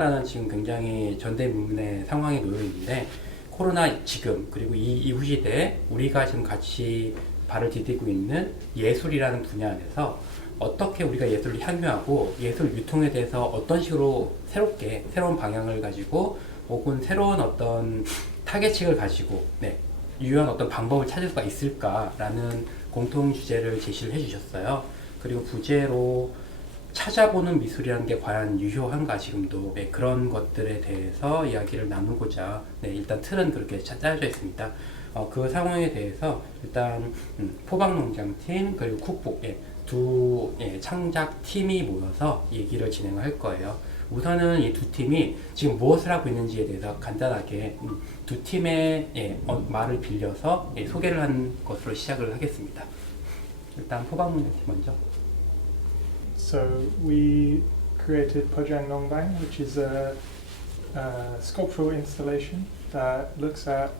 코로나라는 지금 굉장히 전대문문의 상황에 놓여 있는데 코로나 지금 그리고 이 이후 시대에 우리가 지금 같이 발을 디디고 있는 예술이라는 분야 안에서 어떻게 우리가 예술을 향유하고 예술 유통에 대해서 어떤 식으로 새롭게 새로운 방향을 가지고 혹은 새로운 어떤 타겟층을 가지고 유효한 어떤 방법을 찾을 수가 있을까라는 공통 주제를 제시를 해주셨어요. 그리고 부제로 찾아보는 미술이라는 게 과연 유효한가 지금도 그런 것들에 대해서 이야기를 나누고자 일단 틀은 그렇게 짜여져 있습니다. 그 상황에 대해서 일단 포박농장팀 그리고 쿡북 두 창작 팀이 모여서 얘기를 진행할 거예요. 우선은 이 두 팀이 지금 무엇을 하고 있는지에 대해서 간단하게 두 팀의 말을 빌려서 소개를 한 것으로 시작을 하겠습니다. 일단 포박농장팀 먼저. So we created Pojang Nongbang, which is a sculptural installation that looks at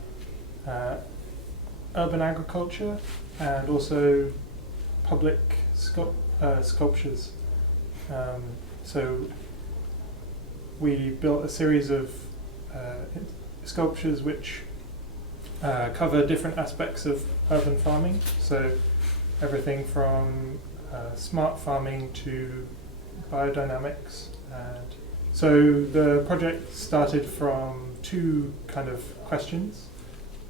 urban agriculture and also public sculptures. So we built a series of sculptures which cover different aspects of urban farming. So everything from smart farming to biodynamics. And so the project started from two kind of questions.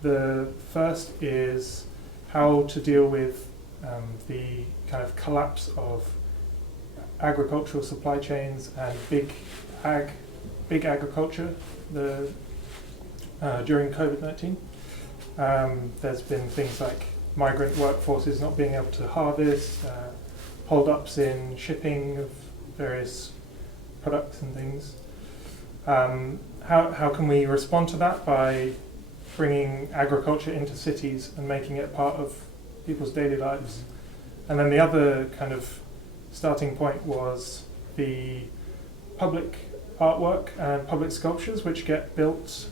The first is how to deal with the kind of collapse of agricultural supply chains and big agriculture during COVID-19. There's been things like migrant workforces not being able to harvest, hold-ups in shipping of various products and things. How can we respond to that by bringing agriculture into cities and making it part of people's daily lives? And then the other kind of starting point was the public artwork and public sculptures which get built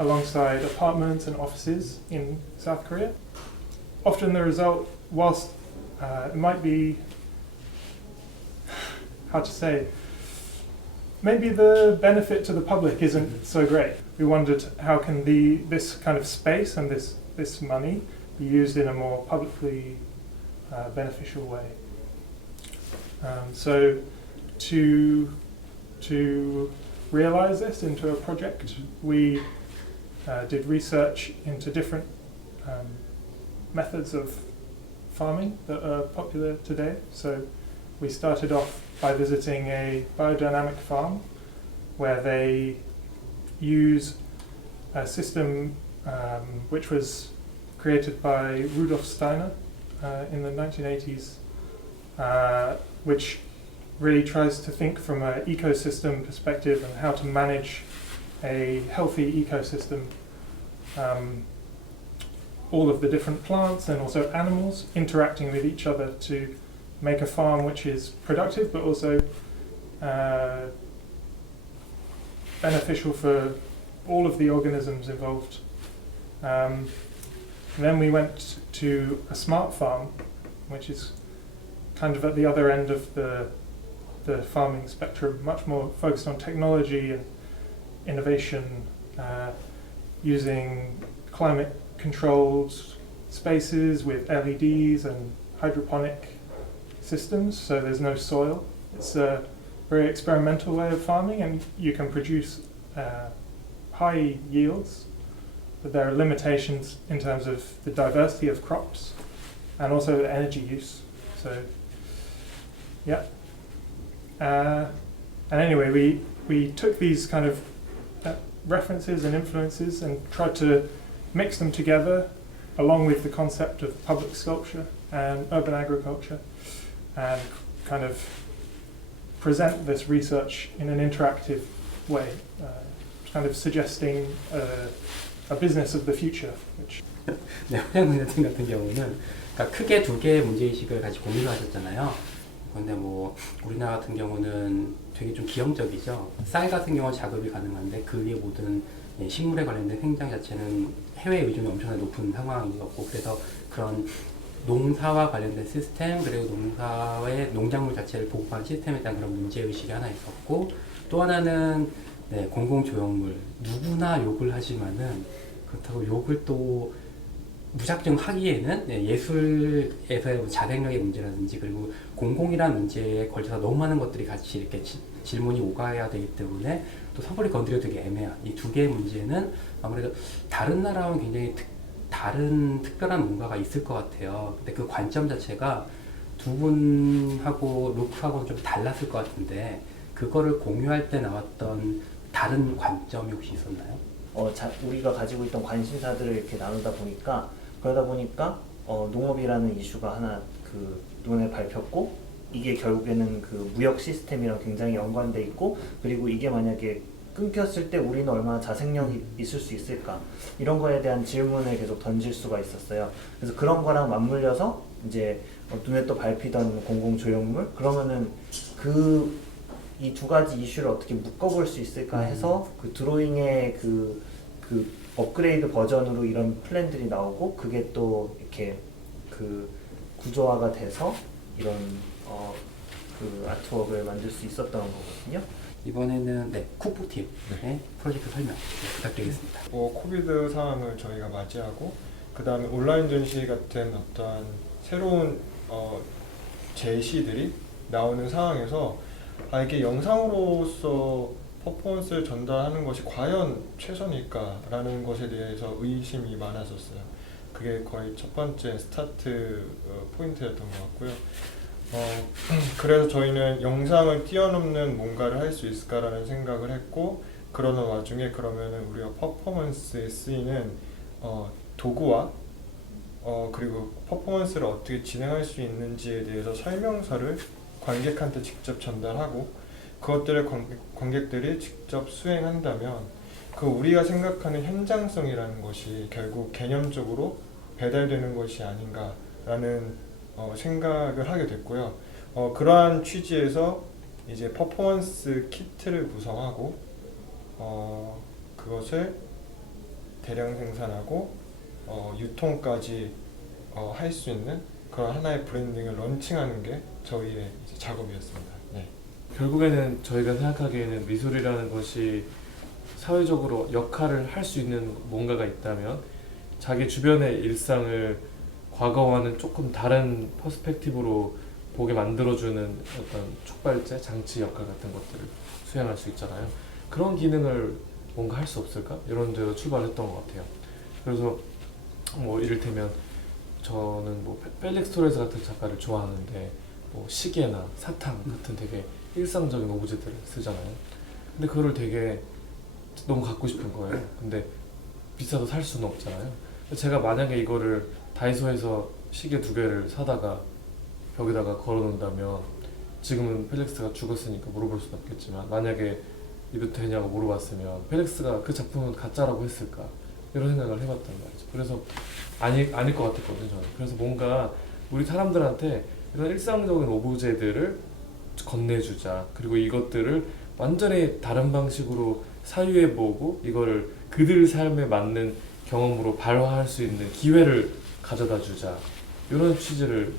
alongside apartments and offices in South Korea. Often the result, whilst it might be, how to say, maybe the benefit to the public isn't so great. We wondered how can this kind of space and this money be used in a more publicly beneficial way. So to realize this into a project, we did research into different methods of farming that are popular today. So we started off by visiting a biodynamic farm where they use a system which was created by Rudolf Steiner in the 1980s, which really tries to think from an ecosystem perspective and how to manage a healthy ecosystem. All of the different plants and also animals interacting with each other to make a farm which is productive but also beneficial for all of the organisms involved. Then we went to a smart farm, which is kind of at the other end of the farming spectrum, much more focused on technology and innovation, using climate-controlled spaces with LEDs and hydroponic systems, so there's no soil. It's a very experimental way of farming, and you can produce high yields, but there are limitations in terms of the diversity of crops and also the energy use. So, yeah. And anyway, we took these kind of references and influences and tried to mix them together along with the concept of public sculpture and urban agriculture, and kind of present this research in an interactive way, kind of suggesting a business of the future. Which 네, 포장농장팀 같은 경우는 그러니까 크게 두 개의 문제의식을 같이 공유하셨잖아요. 근데 뭐 우리나라 같은 경우는 되게 좀 기형적이죠. 쌀 같은 경우는 작업이 가능한데 그 위에 모든 식물에 관련된 생장 자체는 해외 의존이 엄청나게 높은 상황이었고, 그래서 그런 농사와 관련된 시스템 그리고 농사의 농작물 자체를 보호하는 시스템에 대한 그런 문제의식이 하나 있었고, 또 하나는 네, 공공조형물. 누구나 욕을 하지만은 그렇다고 욕을 또 무작정 하기에는 네, 예술에서의 자생력의 문제라든지 그리고 공공이라는 문제에 걸쳐서 너무 많은 것들이 같이 이렇게 질문이 오가야 되기 때문에 또 섣불리 건드려 되게 애매한 이 두 개의 문제는 아무래도 다른 나라와는 굉장히 다른 특별한 뭔가가 있을 것 같아요. 근데 그 관점 자체가 두 분하고 루크하고는 좀 달랐을 것 같은데 그거를 공유할 때 나왔던 다른 관점이 혹시 있었나요? 우리가 가지고 있던 관심사들을 이렇게 나누다 보니까 그러다 보니까 농업이라는 이슈가 하나 그 눈에 밟혔고 이게 결국에는 그 무역 시스템이랑 굉장히 연관돼 있고 그리고 이게 만약에 끊겼을 때 우리는 얼마나 자생력이 있을 수 있을까 이런 거에 대한 질문을 계속 던질 수가 있었어요. 그래서 그런 거랑 맞물려서 이제 눈에 또 밟히던 공공조형물 그러면은 이 두 가지 이슈를 어떻게 묶어볼 수 있을까 해서 그 드로잉의 그 업그레이드 버전으로 이런 플랜들이 나오고 그게 또 이렇게 그 구조화가 돼서 이런 그 아트웍을 만들 수 있었던 거거든요. 이번에는 네, 쿡북팀의 프로젝트 설명 부탁드리겠습니다. 코비드 상황을 저희가 맞이하고 그 다음에 온라인 전시 같은 어떤 새로운 제시들이 나오는 상황에서 이게 영상으로서 퍼포먼스를 전달하는 것이 과연 최선일까라는 것에 대해서 의심이 많았었어요. 그게 거의 첫 번째 스타트 포인트였던 것 같고요. 그래서 저희는 영상을 뛰어넘는 뭔가를 할 수 있을까라는 생각을 했고 그러는 와중에 그러면은 우리가 퍼포먼스에 쓰이는 도구와 그리고 퍼포먼스를 어떻게 진행할 수 있는지에 대해서 설명서를 관객한테 직접 전달하고 그것들을 관객들이 직접 수행한다면 그 우리가 생각하는 현장성이라는 것이 결국 개념적으로 배달되는 것이 아닌가라는 생각을 하게 됐고요. 그러한 취지에서 이제 퍼포먼스 키트를 구성하고 그것을 대량 생산하고 유통까지 할 수 있는 그런 하나의 브랜딩을 런칭하는 게 저희의 이제 작업이었습니다. 네. 결국에는 저희가 생각하기에는 미술이라는 것이 사회적으로 역할을 할 수 있는 뭔가가 있다면 자기 주변의 일상을 과거와는 조금 다른 퍼스펙티브로 보게 만들어주는 어떤 촉발제, 장치 역할 같은 것들을 수행할 수 있잖아요. 그런 기능을 뭔가 할 수 없을까? 이런 데로 출발했던 것 같아요. 그래서 뭐 이를테면 저는 뭐 펠릭스 토레스 같은 작가를 좋아하는데 뭐 시계나 사탕 같은 되게 일상적인 오브제들을 쓰잖아요. 근데 그거를 되게 너무 갖고 싶은 거예요. 근데 비싸도 살 수는 없잖아요. 제가 만약에 이거를 다이소에서 시계 2개를 사다가 벽에다가 걸어놓는다면 지금은 펠릭스가 죽었으니까 물어볼 수는 없겠지만 만약에 이거 되냐고 물어봤으면 펠릭스가 그 작품은 가짜라고 했을까 이런 생각을 해봤단 말이죠. 그래서 아닐 것 같았거든요 저는. 그래서 뭔가 우리 사람들한테 이런 일상적인 오브제들을 건네주자. 그리고 이것들을 완전히 다른 방식으로 사유해보고 이거를 그들 삶에 맞는 경험으로 발화할 수 있는 기회를 가져다 주자. 이런 취지를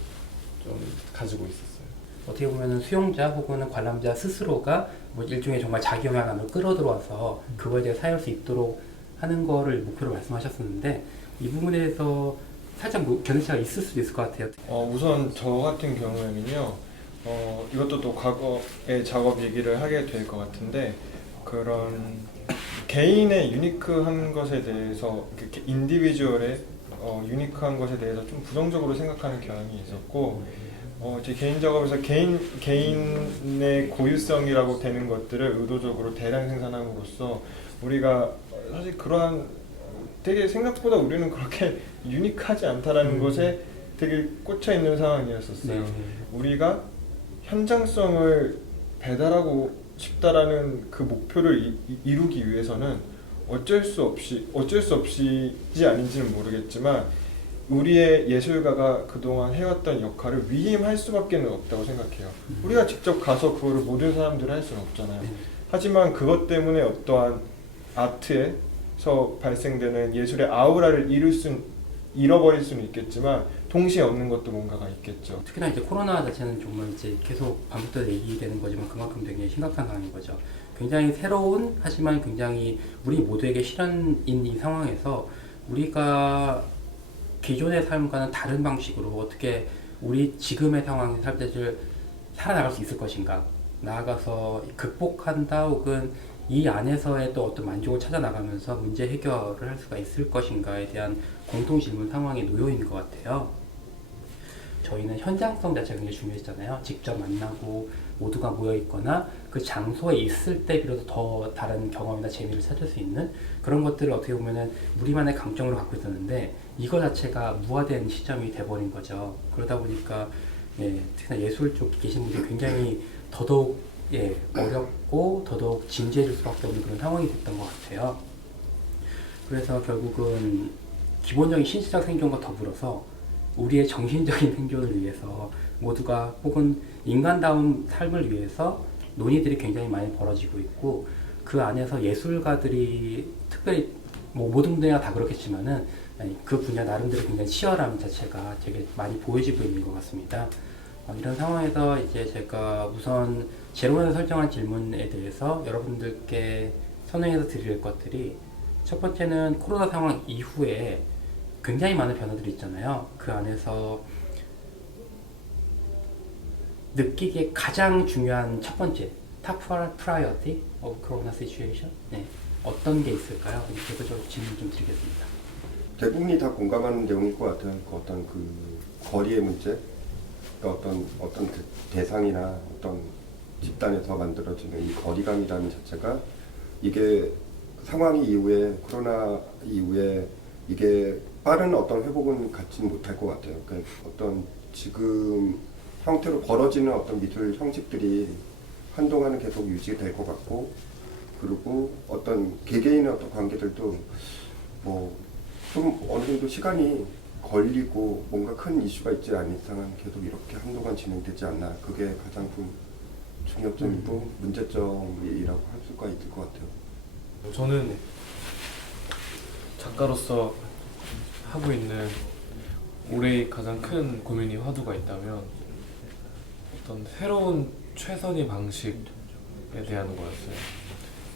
좀 가지고 있었어요. 어떻게 보면 수용자 혹은 관람자 스스로가 뭐 일종의 정말 자기 영향감을 끌어들어와서 그거에 대해 사용할 수 있도록 하는 거를 목표로 말씀하셨었는데 이 부분에 대해서 살짝 견해차가 있을 수도 있을 것 같아요. 우선 저 같은 경우에는요. 이것도 또 과거의 작업 얘기를 하게 될 것 같은데 그런 개인의 유니크한 것에 대해서 인디비주얼의 유니크한 것에 대해서 좀 부정적으로 생각하는 경향이 있었고 제 개인 작업에서 개인의 고유성이라고 되는 것들을 의도적으로 대량 생산함으로써 우리가 사실 그러한 되게 생각보다 우리는 그렇게 유니크하지 않다라는 것에 되게 꽂혀 있는 상황이었었어요. 우리가 현장성을 배달하고 싶다라는 그 목표를 이루기 위해서는 어쩔 수 없이지 아닌지는 모르겠지만 우리의 예술가가 그동안 해왔던 역할을 위임할 수밖에 없다고 생각해요. 우리가 직접 가서 그거를 모든 사람들이 할 수는 없잖아요. 하지만 그것 때문에 어떠한 아트에서 발생되는 예술의 아우라를 잃어버릴 수는 있겠지만 동시에 얻는 것도 뭔가가 있겠죠. 특히나 이제 코로나 자체는 정말 이제 계속 반복돼서 얘기되는 거지만 그만큼 되게 심각한 상황인 거죠. 굉장히 새로운 하지만 굉장히 우리 모두에게 실현인 이 상황에서 우리가 기존의 삶과는 다른 방식으로 어떻게 우리 지금의 상황에 살 때를 살아나갈 수 있을 것인가, 나아가서 극복한다 혹은 이 안에서의 또 어떤 만족을 찾아 나가면서 문제 해결을 할 수가 있을 것인가에 대한 공통 질문 상황에 놓여 있는 것 같아요. 저희는 현장성 자체가 굉장히 중요했잖아요. 직접 만나고 모두가 모여 있거나 그 장소에 있을 때 비로소 더 다른 경험이나 재미를 찾을 수 있는 그런 것들을 어떻게 보면은 우리만의 강점으로 갖고 있었는데 이거 자체가 무화된 시점이 돼버린 거죠. 그러다 보니까 특히나 예술 쪽에 계신 분들이 굉장히 더더욱 어렵고 더더욱 진지해질 수밖에 없는 그런 상황이 됐던 것 같아요. 그래서 결국은 기본적인 신체적 생존과 더불어서 우리의 정신적인 생존을 위해서 모두가 혹은 인간다운 삶을 위해서 논의들이 굉장히 많이 벌어지고 있고 그 안에서 예술가들이 특별히 모든 분야가 다 그렇겠지만은 그 분야 나름대로 굉장히 치열함 자체가 되게 많이 보여지고 있는 것 같습니다. 이런 상황에서 이제 제가 우선 제로에서 설정한 질문에 대해서 여러분들께 선행해서 드릴 것들이 첫 번째는 코로나 상황 이후에 굉장히 많은 변화들이 있잖아요. 그 안에서 느끼기에 가장 중요한 첫 번째 top priority of corona situation 어떤 게 있을까요? 대표적으로 질문 좀 드리겠습니다. 대부분이 다 공감하는 내용일 것 같아요. 그 어떤 그 거리의 문제, 그러니까 어떤 대상이나 어떤 집단에서 만들어지는 이 거리감이라는 자체가 이게 상황이 이후에 코로나 이후에 이게 빠른 어떤 회복은 갖지 못할 것 같아요. 그러니까 어떤 지금 형태로 벌어지는 어떤 미술 형식들이 한동안은 계속 유지될 것 같고, 그리고 어떤 개개인의 어떤 관계들도 뭐 좀 어느 정도 시간이 걸리고 뭔가 큰 이슈가 있지 않은 이상은 계속 이렇게 한동안 진행되지 않나. 그게 가장 큰 중요점이고 문제점이라고 할 수가 있을 것 같아요. 저는 작가로서 하고 있는 올해의 가장 큰 고민이 화두가 있다면 어떤 새로운 최선의 방식에 대한 거였어요.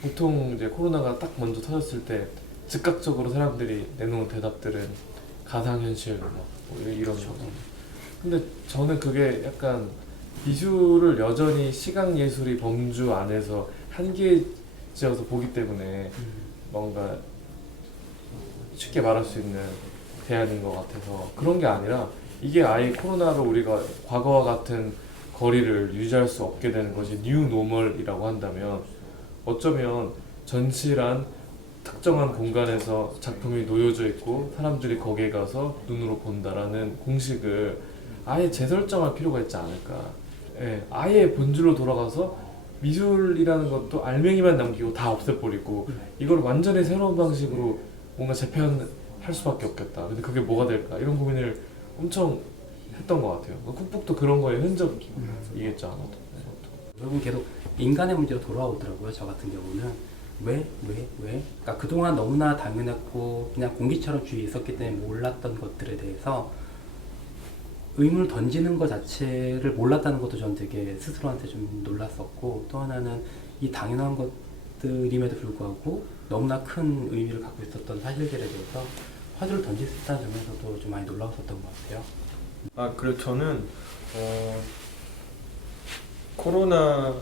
보통 이제 코로나가 딱 먼저 터졌을 때 즉각적으로 사람들이 내놓은 대답들은 가상현실 뭐 이런 거죠. 근데 저는 그게 약간 미술을 여전히 시각예술의 범주 안에서 한계지어서 보기 때문에 뭔가 쉽게 말할 수 있는 대안인 것 같아서 그런 게 아니라 이게 아예 코로나로 우리가 과거와 같은 거리를 유지할 수 없게 되는 것이 뉴 노멀이라고 한다면 어쩌면 전시란 특정한 공간에서 작품이 놓여져 있고 사람들이 거기에 가서 눈으로 본다라는 공식을 아예 재설정할 필요가 있지 않을까. 아예 본질로 돌아가서 미술이라는 것도 알맹이만 남기고 다 없애버리고 이걸 완전히 새로운 방식으로 뭔가 재편할 수밖에 없겠다. 근데 그게 뭐가 될까? 이런 고민을 엄청 했던 것 같아요. 쿡북도 그런 거에 흔적이겠죠, 아마도. 결국은 계속 인간의 문제로 돌아오더라고요. 저 같은 경우는 왜? 그러니까 그동안 너무나 당연했고 그냥 공기처럼 주위에 있었기 때문에 몰랐던 것들에 대해서 의문을 던지는 것 자체를 몰랐다는 것도 전 되게 스스로한테 좀 놀랐었고, 또 하나는 이 당연한 것들임에도 불구하고 너무나 큰 의미를 갖고 있었던 사실들에 대해서 화두를 던질 수 있다는 점에서도 좀 많이 놀라웠었던 것 같아요. 그리고 저는 코로나를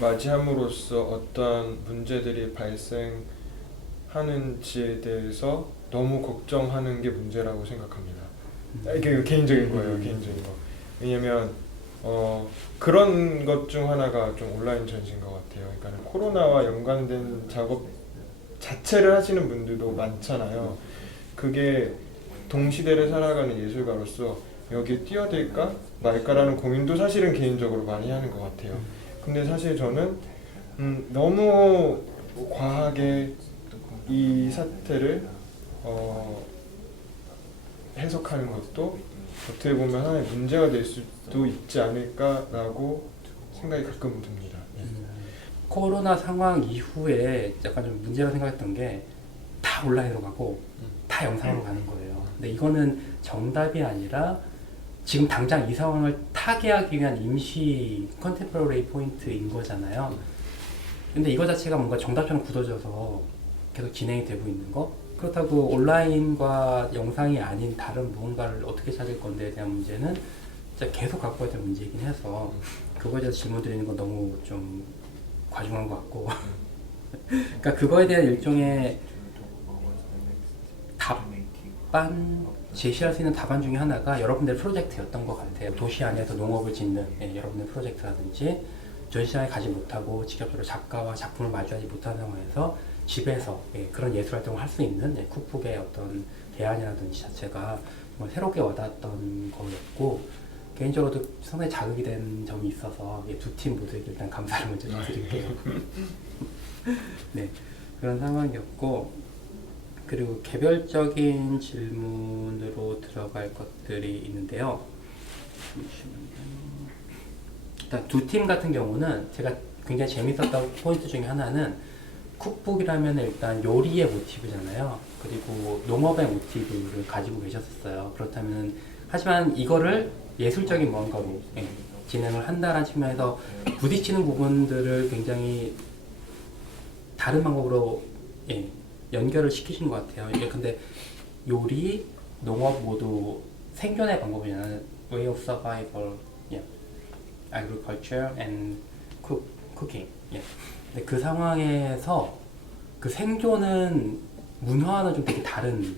맞이함으로써 어떤 문제들이 발생하는지에 대해서 너무 걱정하는 게 문제라고 생각합니다. 이게 개인적인 거예요, 개인적인 거. 왜냐면 그런 것 중 하나가 좀 온라인 전시인 것 같아요. 그러니까 코로나와 연관된 작업 자체를 하시는 분들도 많잖아요. 그게 동시대를 살아가는 예술가로서 여기에 뛰어들까 말까라는 고민도 사실은 개인적으로 많이 하는 것 같아요. 근데 사실 저는 너무 과하게 이 사태를 해석하는 것도 어떻게 보면 하나의 문제가 될 수도 있지 않을까라고 생각이 가끔 듭니다. 코로나 상황 이후에 약간 좀 문제라 생각했던 게 다 온라인으로 가고 다 영상으로 가는 거예요. 근데 이거는 정답이 아니라 지금 당장 이 상황을 타개하기 위한 임시 컨템포러리 포인트인 거잖아요. 근데 이거 자체가 뭔가 정답처럼 굳어져서 계속 진행이 되고 있는 거. 그렇다고 온라인과 영상이 아닌 다른 무언가를 어떻게 찾을 건데에 대한 문제는 진짜 계속 갖고 와야 될 문제이긴 해서 그거에 대해서 질문 드리는 건 너무 좀 과중한 것 같고 그러니까 그거에 대한 일종의 답반 제시할 수 있는 답안 중에 하나가 여러분들의 프로젝트였던 것 같아요. 도시 안에서 농업을 짓는 여러분의 프로젝트라든지 전시장에 가지 못하고 직접적으로 작가와 작품을 마주하지 못하는 상황에서 집에서 그런 예술 활동을 할 수 있는 쿡북의 어떤 대안이라든지 자체가 정말 새롭게 와닿았던 거였고 개인적으로도 상당히 자극이 된 점이 있어서 두 팀 모두에게 일단 감사를 먼저 좀 드릴게요. 네, 그런 상황이었고 그리고 개별적인 질문으로 들어갈 것들이 있는데요. 일단 두 팀 같은 경우는 제가 굉장히 재밌었던 포인트 중에 하나는 쿡북이라면 일단 요리의 모티브잖아요. 그리고 농업의 모티브를 가지고 계셨었어요. 그렇다면 하지만 이거를 예술적인 뭔가로 진행을 한다는 측면에서 부딪히는 부분들을 굉장히 다른 방법으로 연결을 시키신 것 같아요. 이게 근데 요리, 농업 모두 생존의 방법이잖아요. Way of survival, agriculture and cooking. 근데 그 상황에서 그 생존은 문화와는 좀 되게 다른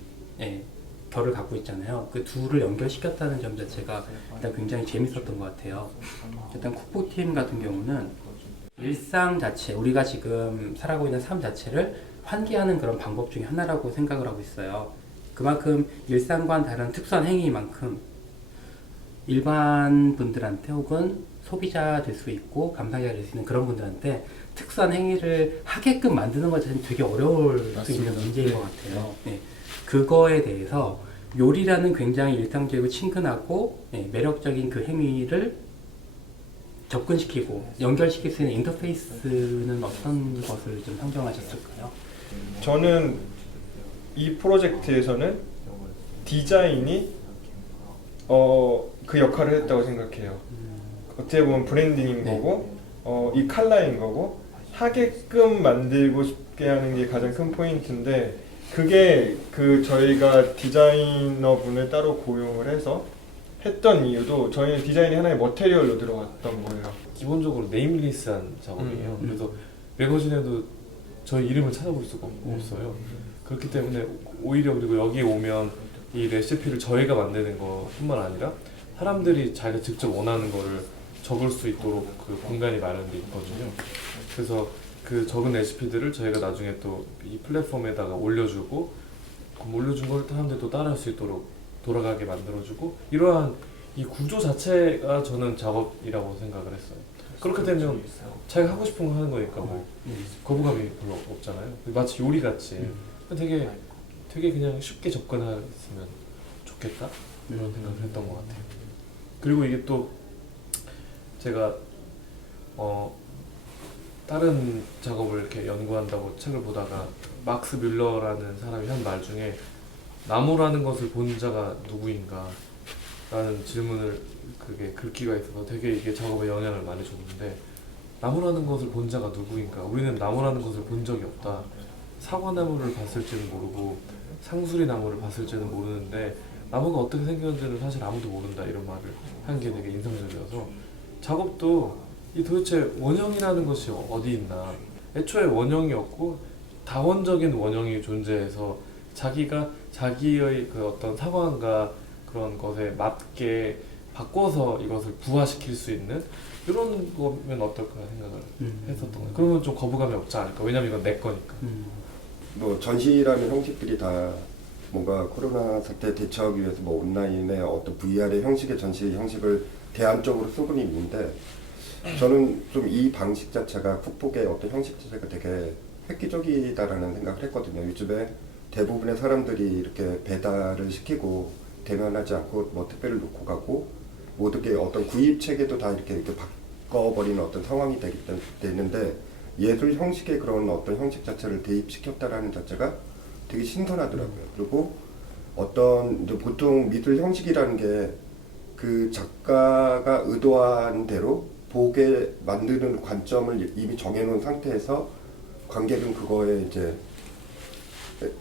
결을 갖고 있잖아요. 그 둘을 연결시켰다는 점 자체가 일단 굉장히 재밌었던 것 같아요. 일단 쿡북팀 같은 경우는 일상 자체, 우리가 지금 살아가고 있는 삶 자체를 환기하는 그런 방법 중에 하나라고 생각을 하고 있어요. 그만큼 일상과는 다른 특수한 행위만큼 일반 분들한테 혹은 소비자 될 수 있고 감상자가 될 수 있는 그런 분들한테 특수한 행위를 하게끔 만드는 것 자체는 되게 어려울 수 있는 문제인 것 같아요. 그거에 대해서 요리라는 굉장히 일상적이고 친근하고 매력적인 그 행위를 접근시키고 연결시킬 수 있는 인터페이스는 어떤 것을 좀 상정하셨을까요? 저는 이 프로젝트에서는 디자인이 그 역할을 했다고 생각해요. 어떻게 보면 브랜딩인 거고 이 컬러인 거고 하게끔 만들고 싶게 하는 게 가장 큰 포인트인데 그게 저희가 디자이너 분을 따로 고용을 해서 했던 이유도 저희는 디자인이 하나의 머테리얼로 들어갔던 거예요. 기본적으로 네임리스한 작업이에요. 그래서 매거진에도 저희 이름을 찾아볼 수가 없어요. 그렇기 때문에 오히려 그리고 여기에 오면 이 레시피를 저희가 만드는 것뿐만 아니라 사람들이 자기가 직접 원하는 거를 적을 수 있도록 그 공간이 마련돼 있거든요. 그래서 그 적은 레시피들을 저희가 나중에 또 이 플랫폼에다가 올려주고 올려준 걸 사람들이 또 따라할 수 있도록 돌아가게 만들어주고 이러한 이 구조 자체가 저는 작업이라고 생각을 했어요. 그렇게 되면 자기가 하고 싶은 거 하는 거니까 뭐 거부감이 별로 없잖아요. 마치 요리 같이 되게 그냥 쉽게 접근했으면 좋겠다 이런 생각을 했던 것 같아요. 그리고 이게 또 제가 다른 작업을 이렇게 연구한다고 책을 보다가 막스 뮬러라는 사람이 한 말 중에 나무라는 것을 본 자가 누구인가 라는 질문을 그게 글귀가 있어서 되게 이게 작업에 영향을 많이 줬는데 나무라는 것을 본 자가 누구인가 우리는 나무라는 것을 본 적이 없다. 사과나무를 봤을지는 모르고 상수리 나무를 봤을지는 모르는데 나무가 어떻게 생겼는지는 사실 아무도 모른다 이런 말을 한 게 되게 인상적이어서 작업도 이 도대체 원형이라는 것이 어디 있나 애초에 원형이 없고 다원적인 원형이 존재해서 자기가 자기의 그 어떤 상황과 그런 것에 맞게 바꿔서 이것을 부화시킬 수 있는 이런 거면 어떨까 생각을 했었던 거예요. 그러면 좀 거부감이 없지 않을까. 왜냐면 이건 내 거니까. 뭐 전시라는 형식들이 다 뭔가 코로나 사태 대처하기 위해서 뭐 온라인의 어떤 VR의 형식의 전시 형식을 대안적으로 쓰고는 있는데 저는 좀 이 방식 자체가 쿡북의 어떤 형식 자체가 되게 획기적이다라는 생각을 했거든요. 요즘에 대부분의 사람들이 이렇게 배달을 시키고 대면하지 않고 뭐 택배를 놓고 가고 모든 게 어떤 구입 체계도 다 이렇게 바꿔버리는 어떤 상황이 되는데 예술 형식의 그런 어떤 형식 자체를 대입시켰다라는 자체가 되게 신선하더라고요. 그리고 어떤 이제 보통 미술 형식이라는 게 그 작가가 의도한 대로 보게 만드는 관점을 이미 정해놓은 상태에서 관객은 그거에 이제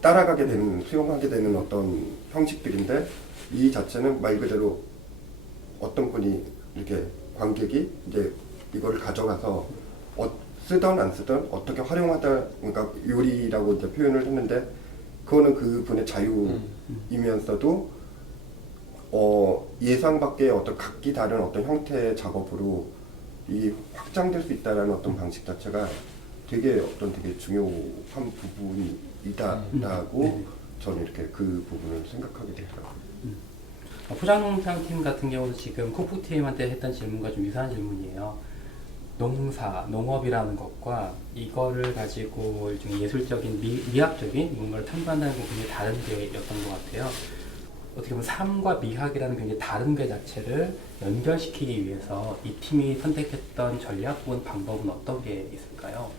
따라가게 되는, 수용하게 되는 어떤 형식들인데, 이 자체는 말 그대로 어떤 분이 이렇게 관객이 이제 이걸 가져가서 쓰던 안 쓰던 어떻게 활용하다, 그러니까 요리라고 이제 표현을 했는데, 그거는 그분의 자유이면서도 예상 밖의 어떤 각기 다른 어떤 형태의 작업으로 이 확장될 수 있다라는 어떤 방식 자체가 되게 중요한 부분이다라고 저는 이렇게 그 부분을 생각하게 되더라고요. 포장농장팀 같은 경우도 지금 쿡북팀한테 했던 질문과 좀 유사한 질문이에요. 농업이라는 것과 이거를 가지고 일종의 예술적인 미학적인 뭔가를 탐구한다는 건 굉장히 다른 게였던 것 같아요. 어떻게 보면 삶과 미학이라는 굉장히 다른 게 자체를 연결시키기 위해서 이 팀이 선택했던 전략 혹은 방법은 어떤 게 있을까요?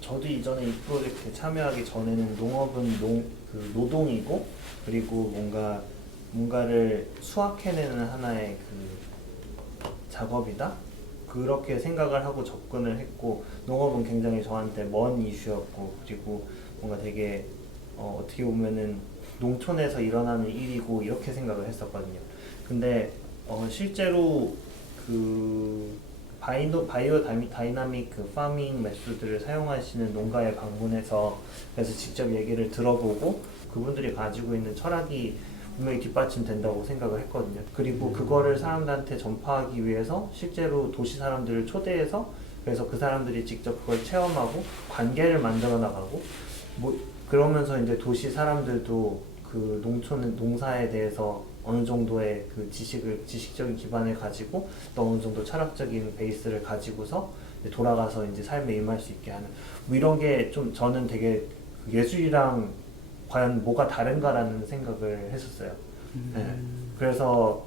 저도 이전에 이 프로젝트에 참여하기 전에는 농업은 노동이고, 그리고 뭔가를 수확해내는 하나의 그 작업이다, 그렇게 생각을 하고 접근을 했고, 농업은 굉장히 저한테 먼 이슈였고, 그리고 뭔가 되게 어떻게 보면은 농촌에서 일어나는 일이고 이렇게 생각을 했었거든요. 근데 실제로 그 바이오 다이나믹 그 파밍 메소드를 사용하시는 농가에 방문해서 그래서 직접 얘기를 들어보고 그분들이 가지고 있는 철학이 분명히 뒷받침된다고 생각을 했거든요. 그리고 그거를 사람들한테 전파하기 위해서 실제로 도시 사람들을 초대해서, 그래서 그 사람들이 직접 그걸 체험하고 관계를 만들어 나가고, 그러면서 이제 도시 사람들도 그 농사에 대해서 어느 정도의 그 지식적인 기반을 가지고 또 어느 정도 철학적인 베이스를 가지고서 이제 돌아가서 이제 삶에 임할 수 있게 하는, 이런 게 좀 저는 되게 예술이랑 과연 뭐가 다른가라는 생각을 했었어요. 네. 그래서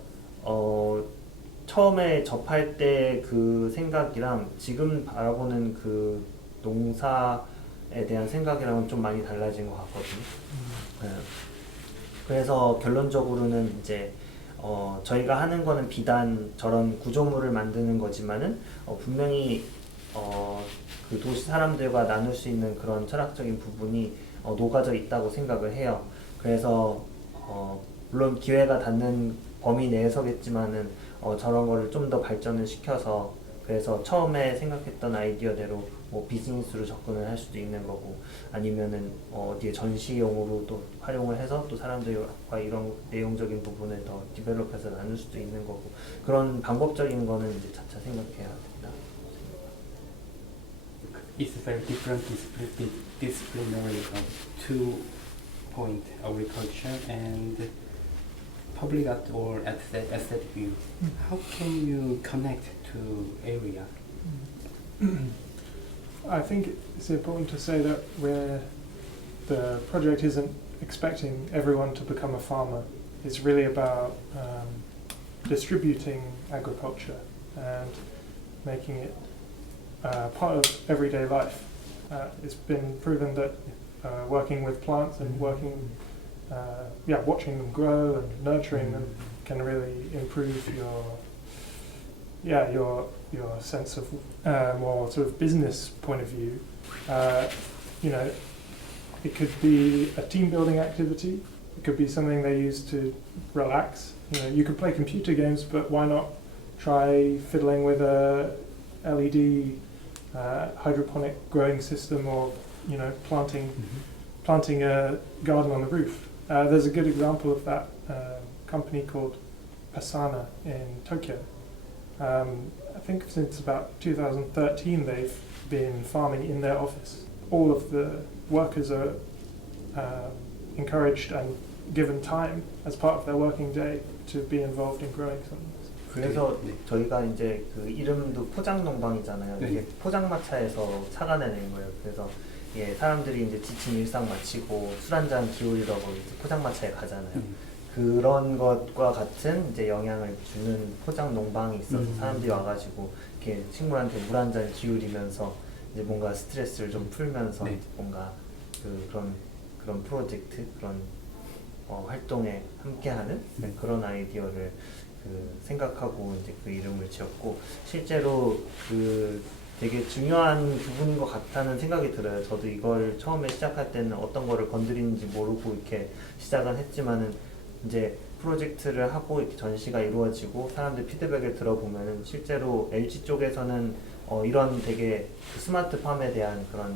처음에 접할 때 그 생각이랑 지금 바라보는 그 농사에 대한 생각이랑은 좀 많이 달라진 것 같거든요. 네. 그래서 결론적으로는 이제 저희가 하는 거는 비단 저런 구조물을 만드는 거지만은 분명히 그 도시 사람들과 나눌 수 있는 그런 철학적인 부분이 녹아져 있다고 생각을 해요. 그래서 물론 기회가 닿는 범위 내에서겠지만은 저런 거를 좀 더 발전을 시켜서, 그래서 처음에 생각했던 아이디어대로 뭐 비즈니스로 접근을 할 수도 있는 거고, 아니면은 어디에 전시용으로 또 활용을 해서 또 사람들과 이런 내용적인 부분을 더 디벨롭해서 나눌 수도 있는 거고, 그런 방법적인 거는 이제 차차 생각해야 된다. It's very different disciplinary two point agriculture and public art or aesthetic view. How can you connect to area? I think it's important to say that the project isn't expecting everyone to become a farmer. It's really about distributing agriculture and making it part of everyday life. It's been proven that working with plants and watching them grow and nurturing them can really improve your sense of more sort of business point of view. It could be a team building activity. It could be something they use to relax. You could play computer games, but why not try fiddling with a LED hydroponic growing system, or planting a garden on the roof. There's a good example of that company called Asana in Tokyo. I think since about 2013 they've been farming in their office. All of the workers are encouraged and given time as part of their working day to be involved in growing something. 그래서 네. 저희가 이제 그 이름도 포장농방이잖아요. 네. 이게 포장마차에서 착안해낸 거예요. 그래서 사람들이 이제 지친 일상 마치고 술 한잔 기울이려고 이제 포장마차에 가잖아요. 그런 것과 같은 이제 영향을 주는 포장농방이 있어서 사람들이 와가지고 이렇게 식물한테 물 한 잔 기울이면서 이제 뭔가 스트레스를 좀 풀면서 네. 뭔가 그런 프로젝트, 그런 활동에 함께하는 그런 아이디어를 생각하고 이제 그 이름을 지었고, 실제로 그 되게 중요한 부분인 것 같다는 생각이 들어요. 저도 이걸 처음에 시작할 때는 어떤 거를 건드리는지 모르고 이렇게 시작은 했지만은 이제 프로젝트를 하고 이렇게 전시가 이루어지고 사람들 피드백을 들어보면은 실제로 LG 쪽에서는 이런 되게 그 스마트팜에 대한 그런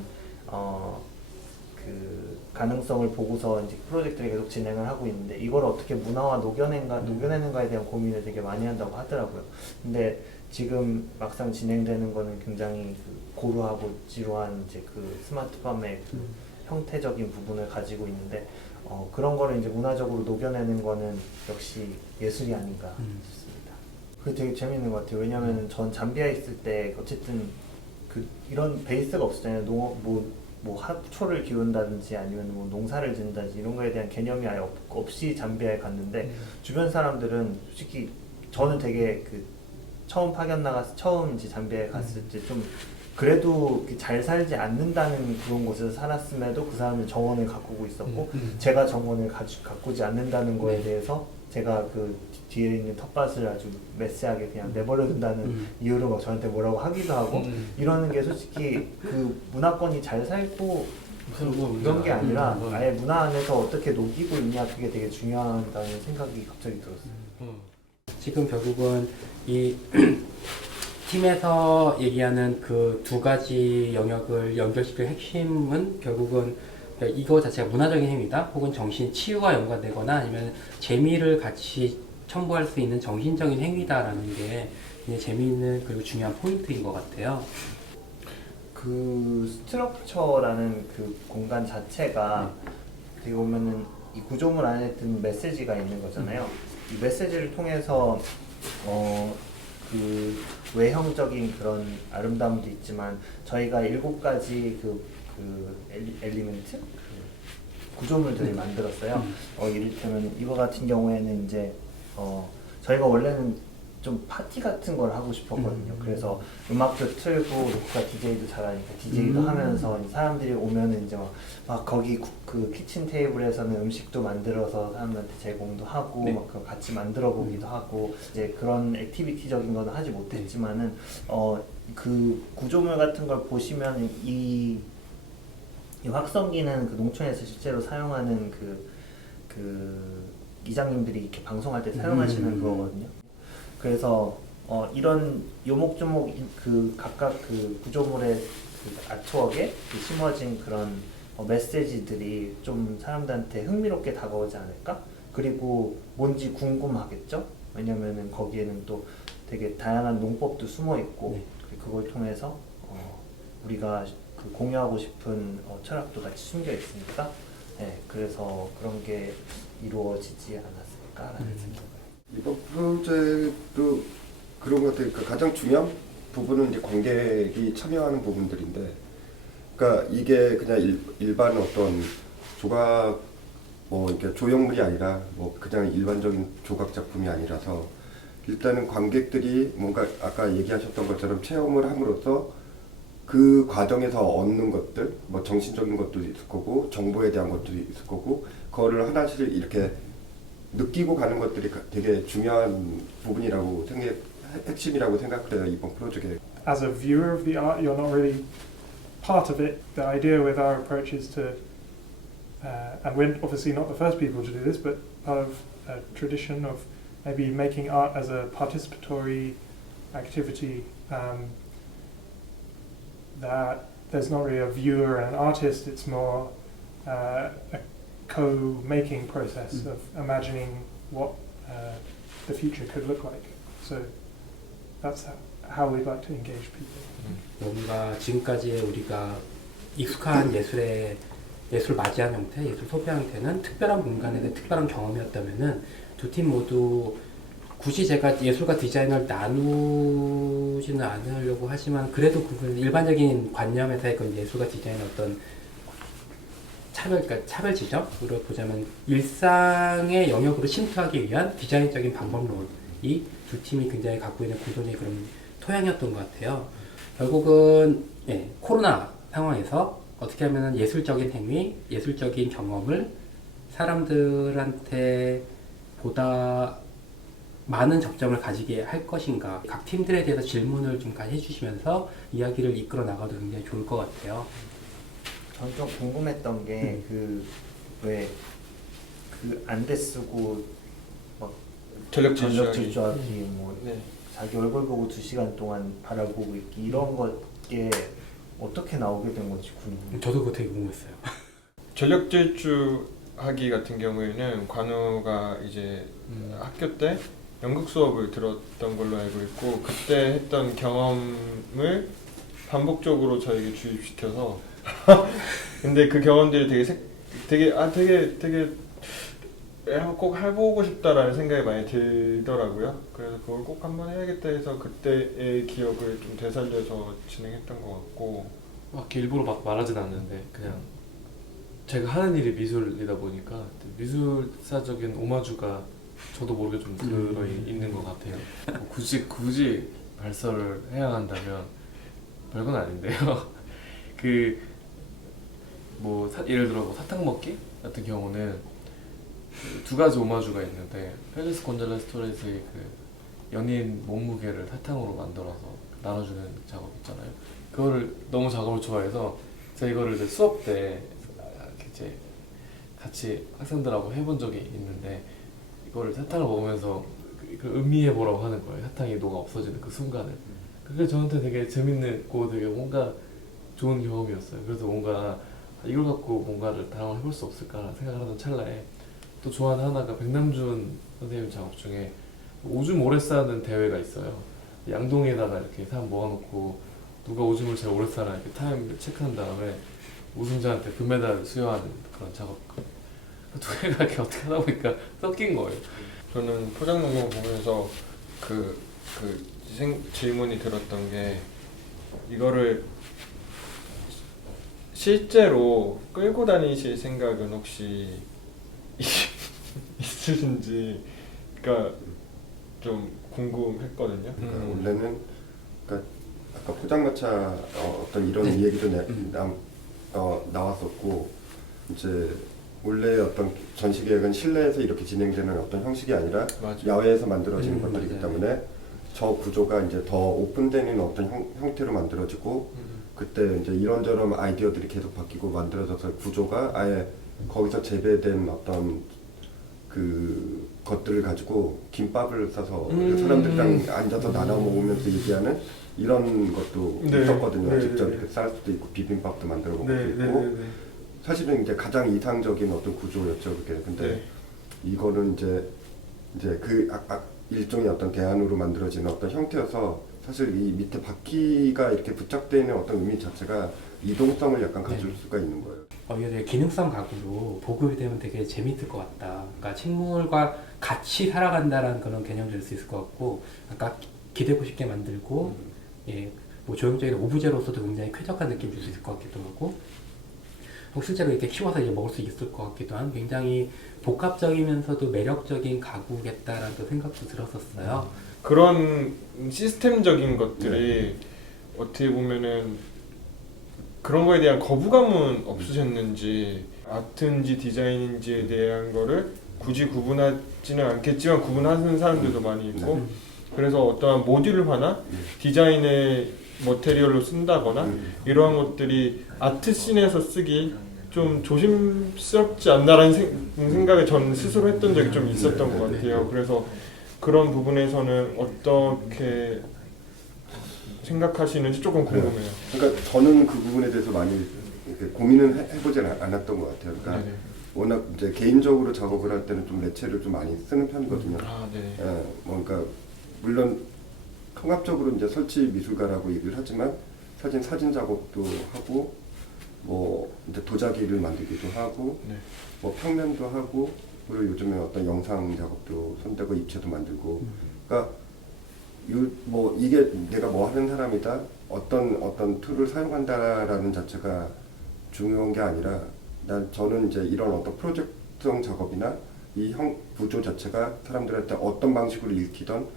그 가능성을 보고서 이제 프로젝트를 계속 진행을 하고 있는데 이걸 어떻게 문화화 녹여내는가에 대한 고민을 되게 많이 한다고 하더라고요. 근데 지금 막상 진행되는 거는 굉장히 그 고루하고 지루한 이제 그 스마트팜의 그 형태적인 부분을 가지고 있는데 그런 거를 이제 문화적으로 녹여내는 거는 역시 예술이 아닌가 싶습니다. 그게 되게 재밌는 것 같아요. 왜냐면은 전 잠비아에 있을 때 어쨌든 그 이런 베이스가 없었잖아요. 뭐 합초를 기운다든지 아니면 뭐 농사를 짓는다든지 이런 거에 대한 개념이 아예 없이 잠비아에 갔는데 주변 사람들은 솔직히 저는 되게 그 처음 파견 나가서 처음 이제 잠비아에 갔을 때 좀 그래도 잘 살지 않는다는 그런 곳에서 살았음에도 그 사람은 정원을 가꾸고 있었고 제가 정원을 가꾸지 않는다는 거에 대해서 제가 그 뒤에 있는 텃밭을 아주 메시하게 그냥 내버려둔다는 이유로 막 저한테 뭐라고 하기도 하고 이러는 게 솔직히 그 문화권이 잘 살고 그런 게 아니라 아예 문화 안에서 어떻게 녹이고 있냐 그게 되게 중요하다는 생각이 갑자기 들었어요. 지금 결국은 이 팀에서 얘기하는 그 두 가지 영역을 연결시킬 핵심은 결국은 이거 자체가 문화적인 행위다 혹은 정신 치유와 연관되거나 아니면 재미를 같이 첨부할 수 있는 정신적인 행위다라는 게 굉장히 재미있는 그리고 중요한 포인트인 것 같아요. 그 스트럭처라는 그 공간 자체가 어떻게 보면은 이 구조물 안에 든 메시지가 있는 거잖아요. 이 메시지를 통해서 그 외형적인 그런 아름다움도 있지만 저희가 7가지 그 엘리멘트? 그 구조물들을 만들었어요. 이를테면 이거 같은 경우에는 이제 저희가 원래는 좀 파티 같은 걸 하고 싶었거든요. 그래서 음악도 틀고 로크가 DJ도 잘하니까 DJ도 하면서 사람들이 오면은 이제 막 거기 그 키친 테이블에서는 음식도 만들어서 사람들한테 제공도 하고 막 그거 같이 만들어 보기도 하고 이제 그런 액티비티적인 거는 하지 못했지만은 그 구조물 같은 걸 보시면 이 확성기는 그 농촌에서 실제로 사용하는 그 이장님들이 이렇게 방송할 때 사용하시는 그거거든요. 그래서 이런 요목조목 그 각각 그 구조물의 그 아트웍에 심어진 그런 메시지들이 좀 사람들한테 흥미롭게 다가오지 않을까? 그리고 뭔지 궁금하겠죠? 왜냐면은 거기에는 또 되게 다양한 농법도 숨어 있고 그걸 통해서 우리가 그 공유하고 싶은 철학도 같이 숨겨 있으니까 그래서 그런 게 이루어지지 않았을까라는 생각. 이번 프로젝트도 그런 것 같아요. 그러니까 가장 중요한 부분은 이제 관객이 참여하는 부분들인데, 그러니까 이게 그냥 일반 어떤 조각 뭐 이렇게 조형물이 아니라 뭐 그냥 일반적인 조각 작품이 아니라서 일단은 관객들이 뭔가 아까 얘기하셨던 것처럼 체험을 함으로써 그 과정에서 얻는 것들, 뭐 정신적인 것도 있을 거고 정보에 대한 것도 있을 거고 그거를 하나씩 이렇게 느끼고 가는 것들이 되게 중요한 부분이라고 핵심이라고 생각해요, 이번 프로젝트에. As a viewer of the art, you're not really part of it. The idea with our approach is to, and we're obviously not the first people to do this, but part of a tradition of maybe making art as a participatory activity, that there's not really a viewer and an artist, it's more a co-making process of imagining what the future could look like. So that's how we'd like to engage people. 뭔가 지금까지 우리가 익숙한 예술 맞이한 형태, 예술 소비한 형태는 특별한 공간에서 특별한 경험이었다면은 두 팀 모두 굳이 제가 예술과 디자인을 나누지는 않으려고 하지만 그래도 그 일반적인 관념에서의 그 예술과 디자인의 어떤 그러니까 차별 지점으로 보자면 일상의 영역으로 침투하기 위한 디자인적인 방법론이 두 팀이 굉장히 갖고 있는 공통적인 그런 토양이었던 것 같아요. 결국은 코로나 상황에서 어떻게 하면 예술적인 행위, 예술적인 경험을 사람들한테 보다 많은 접점을 가지게 할 것인가, 각 팀들에 대해서 질문을 좀 해주시면서 이야기를 이끌어 나가도 굉장히 좋을 것 같아요. 저는 좀 궁금했던 게 그 왜 그 안대 쓰고 막 전력 전력 질주하기. 질주하기 뭐 네. 자기 얼굴 보고 2시간 동안 바라보고 있기 이런 것에 어떻게 나오게 된 건지 궁금해요. 저도 그거 되게 궁금했어요. 전력 질주하기 같은 경우에는 관우가 이제 학교 때 연극 수업을 들었던 걸로 알고 있고 그때 했던 경험을 반복적으로 저에게 주입시켜서 근데 그 경험들이 되게 꼭 해보고 싶다라는 생각이 많이 들더라고요. 그래서 그걸 꼭 한번 해야겠다 해서 그때의 기억을 좀 되살려서 진행했던 것 같고 막 일부러 막 말하진 않는데 그냥 제가 하는 일이 미술이다 보니까 미술사적인 오마주가 저도 모르게 좀 들어 있는 것 같아요. 뭐 굳이 발설을 해야 한다면 별건 아닌데요. 예를 들어 뭐 사탕 먹기 같은 경우는 두 가지 오마주가 있는데 펠리스 곤잘레스 토레스의 그 연인 몸무게를 사탕으로 만들어서 나눠주는 작업 있잖아요. 그거를 너무 작업을 좋아해서 제가 이거를 이제 수업 때 이제 같이 학생들하고 해본 적이 있는데 이거를 사탕을 먹으면서 그 음미해 보라고 하는 거예요. 사탕이 녹아 없어지는 그 순간을. 그게 저한테 되게 재밌고 되게 뭔가 좋은 경험이었어요. 그래서 뭔가 이걸 갖고 뭔가를 다양하게 해볼 수 없을까라는 생각을 하던 찰나에 또 좋아하는 하나가 백남준 선생님 작업 중에 오줌 오래 싸는 대회가 있어요. 양동에다가 이렇게 사람 모아놓고 누가 오줌을 제일 오래 싸나 이렇게 타임을 체크한 다음에 우승자한테 금메달을 수여하는 그런 작업. 두 개가 이렇게 어떻게 하다 보니까 섞인 거예요. 저는 포장농구 보면서 질문이 들었던 게 이거를 실제로 끌고 다니실 생각은 혹시 있으신지가 좀 궁금했거든요. 그러니까 원래는 그러니까 아까 포장마차 어떤 이런 얘기도 나왔었고 이제 원래 어떤 전시 계획은 실내에서 이렇게 진행되는 어떤 형식이 아니라 맞아요. 야외에서 만들어지는 것들이기 맞아요. 때문에 저 구조가 이제 더 오픈되는 어떤 형태로 만들어지고 그때 이제 이런저런 아이디어들이 계속 바뀌고 만들어져서 구조가 아예 거기서 재배된 어떤 그 것들을 가지고 김밥을 싸서 사람들이랑 앉아서 나눠 먹으면서 얘기하는 이런 것도 네. 있었거든요. 네, 직접 네, 이렇게 쌀 수도 있고 비빔밥도 만들어 먹을 네, 수도 네, 있고 네, 네. 사실은 이제 가장 이상적인 어떤 구조였죠. 그게 근데 네. 이거는 이제 그 일종의 어떤 대안으로 만들어지는 어떤 형태여서 사실 이 밑에 바퀴가 이렇게 부착되어 있는 어떤 의미 자체가 이동성을 약간 가질 수가 있는 거예요. 이게 되게 기능성 가구로 보급이 되면 되게 재밌을 것 같다. 그러니까 식물과 같이 살아간다라는 그런 개념도 될 수 있을 것 같고, 아까 기대고 싶게 만들고, 뭐 조형적인 오브제로서도 굉장히 쾌적한 느낌 줄 수 있을 것 같기도 하고, 또 실제로 이렇게 키워서 이제 먹을 수 있을 것 같기도 한 굉장히 복합적이면서도 매력적인 가구겠다라는 또 생각도 들었었어요. 그런 시스템적인 것들이 어떻게 보면은 그런 거에 대한 거부감은 없으셨는지 아트인지 디자인인지에 대한 거를 굳이 구분하지는 않겠지만 구분하는 사람들도 많이 있고 그래서 어떠한 모듈화나 디자인의 머테리얼로 쓴다거나 이러한 것들이 아트씬에서 쓰기 좀 조심스럽지 않나라는 생각을 전 스스로 했던 적이 좀 있었던 것 같아요. 그래서 그런 부분에서는 어떻게 생각하시는지 조금 궁금해요. 그러니까 저는 그 부분에 대해서 많이 이렇게 고민을 해보진 않았던 것 같아요. 그러니까 네네. 워낙 이제 개인적으로 작업을 할 때는 좀 매체를 좀 많이 쓰는 편이거든요. 아, 네. 그러니까 물론 통합적으로 이제 설치 미술가라고 얘기를 하지만 사진 작업도 하고 뭐 이제 도자기를 만들기도 하고 네. 뭐 평면도 하고 그리고 요즘에 어떤 영상 작업도 손대고 입체도 만들고 그러니까 뭐 이게 내가 뭐 하는 사람이다 어떤 툴을 사용한다라는 자체가 중요한 게 아니라 저는 이제 이런 어떤 프로젝트성 작업이나 이 구조 자체가 사람들한테 어떤 방식으로 읽히던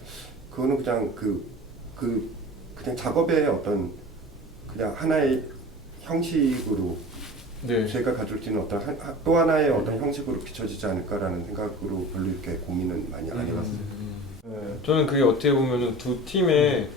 그거는 그냥 그냥 작업의 어떤 그냥 하나의 형식으로 네. 제가 가질 수 있는 어떤 또 하나의 어떤 형식으로 비춰지지 않을까라는 생각으로 별로 이렇게 고민은 많이 안 해봤어요. 저는 그게 어떻게 보면은 두 팀의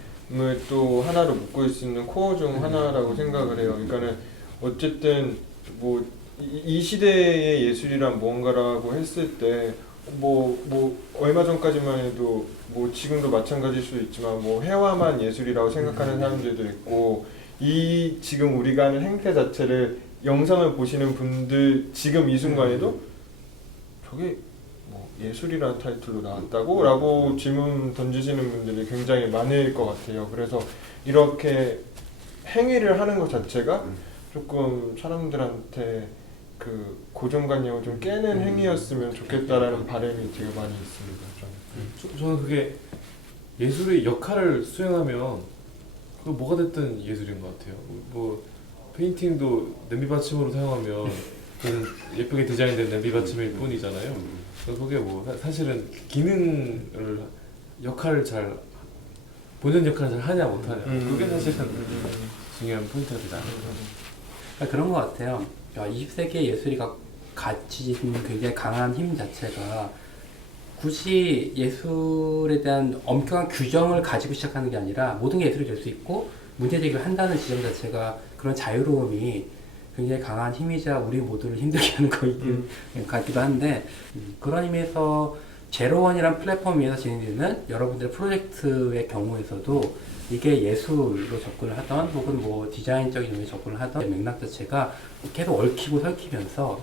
또 하나로 묶을 수 있는 코어 중 하나라고 생각을 해요. 그러니까는 어쨌든 뭐 이 시대의 예술이란 무언가라고 했을 때 뭐 얼마 전까지만 해도 뭐 지금도 마찬가지일 수도 있지만 뭐 회화만 예술이라고 생각하는 사람들도 있고 이 지금 우리가 하는 행태 자체를 영상을 보시는 분들 지금 이 순간에도 저게 뭐 예술이라는 타이틀로 나왔다고? 라고 질문 던지시는 분들이 굉장히 많을 것 같아요. 그래서 이렇게 행위를 하는 것 자체가 조금 사람들한테 그 고정관념을 좀 깨는 행위였으면 좋겠다라는 바람이 되게 많이 있습니다. 저는. 저는 그게 예술의 역할을 수행하면 그 뭐가 됐든 예술인 것 같아요. 뭐 페인팅도 냄비 받침으로 사용하면 그는 예쁘게 디자인된 냄비 받침일 뿐이잖아요. 그래서 그게 뭐 사실은 기능을 역할을 잘 본연 역할을 잘 하냐 못하냐 그게 사실은 중요한 포인트가 되지 않을까. 그러니까 그런 것 같아요. 20세기의 예술이 가지는 굉장히 강한 힘 자체가 굳이 예술에 대한 엄격한 규정을 가지고 시작하는 게 아니라 모든 게 예술이 될 수 있고 문제제기를 한다는 지점 자체가 그런 자유로움이 굉장히 강한 힘이자 우리 모두를 힘들게 하는 거이긴 같기도 한데 그런 의미에서 제로원이란 플랫폼 위에서 진행되는 여러분들의 프로젝트의 경우에서도 이게 예술로 접근을 하던 혹은 뭐 디자인적인 의미에 접근을 하던 맥락 자체가 계속 얽히고 설키면서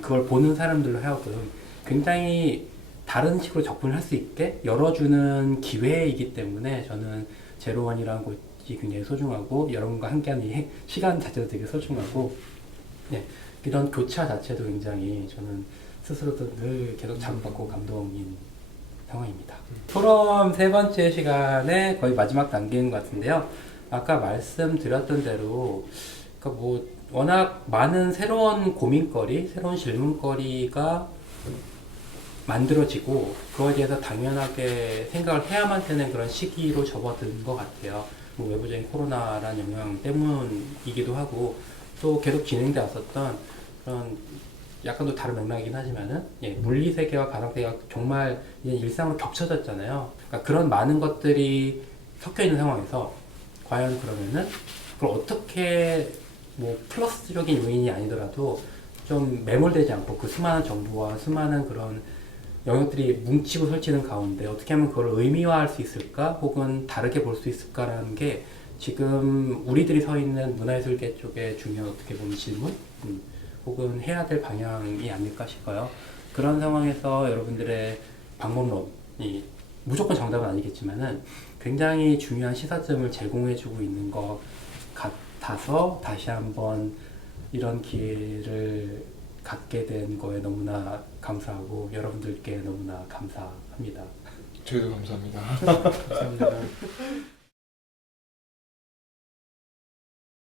그걸 보는 사람들로 하여금 굉장히 다른 식으로 접근을 할 수 있게 열어주는 기회이기 때문에 저는 제로원이라는 곳이 굉장히 소중하고 여러분과 함께하는 이 시간 자체도 되게 소중하고 네, 이런 교차 자체도 굉장히 저는 스스로도 늘 계속 자극받고 감동인 상황입니다. 토론 세 번째 시간의 거의 마지막 단계인 것 같은데요. 아까 말씀드렸던 대로 그러니까 뭐 워낙 많은 새로운 고민거리, 새로운 질문거리가 만들어지고 그거에 대해서 당연하게 생각을 해야만 되는 그런 시기로 접어든 것 같아요. 뭐 외부적인 코로나라는 영향 때문이기도 하고 또 계속 진행돼 왔었던 그런 약간 또 다른 맥락이긴 하지만은 물리 세계와 가상 세계가 정말 이제 일상으로 겹쳐졌잖아요. 그러니까 그런 많은 것들이 섞여 있는 상황에서 과연 그러면은 그걸 어떻게 뭐 플러스적인 요인이 아니더라도 좀 매몰되지 않고 그 수많은 정보와 수많은 그런 영역들이 뭉치고 설치는 가운데 어떻게 하면 그걸 의미화할 수 있을까 혹은 다르게 볼 수 있을까라는 게 지금 우리들이 서 있는 문화예술계 쪽에 중요한 어떻게 보면 질문 혹은 해야 될 방향이 아닐까 싶어요. 그런 상황에서 여러분들의 방법론이 무조건 정답은 아니겠지만은 굉장히 중요한 시사점을 제공해주고 있는 것 같아서 다시 한번 이런 기회를 갖게 된 거에 너무나 감사하고 여러분들께 너무나 감사합니다. 저희도 감사합니다. 감사합니다.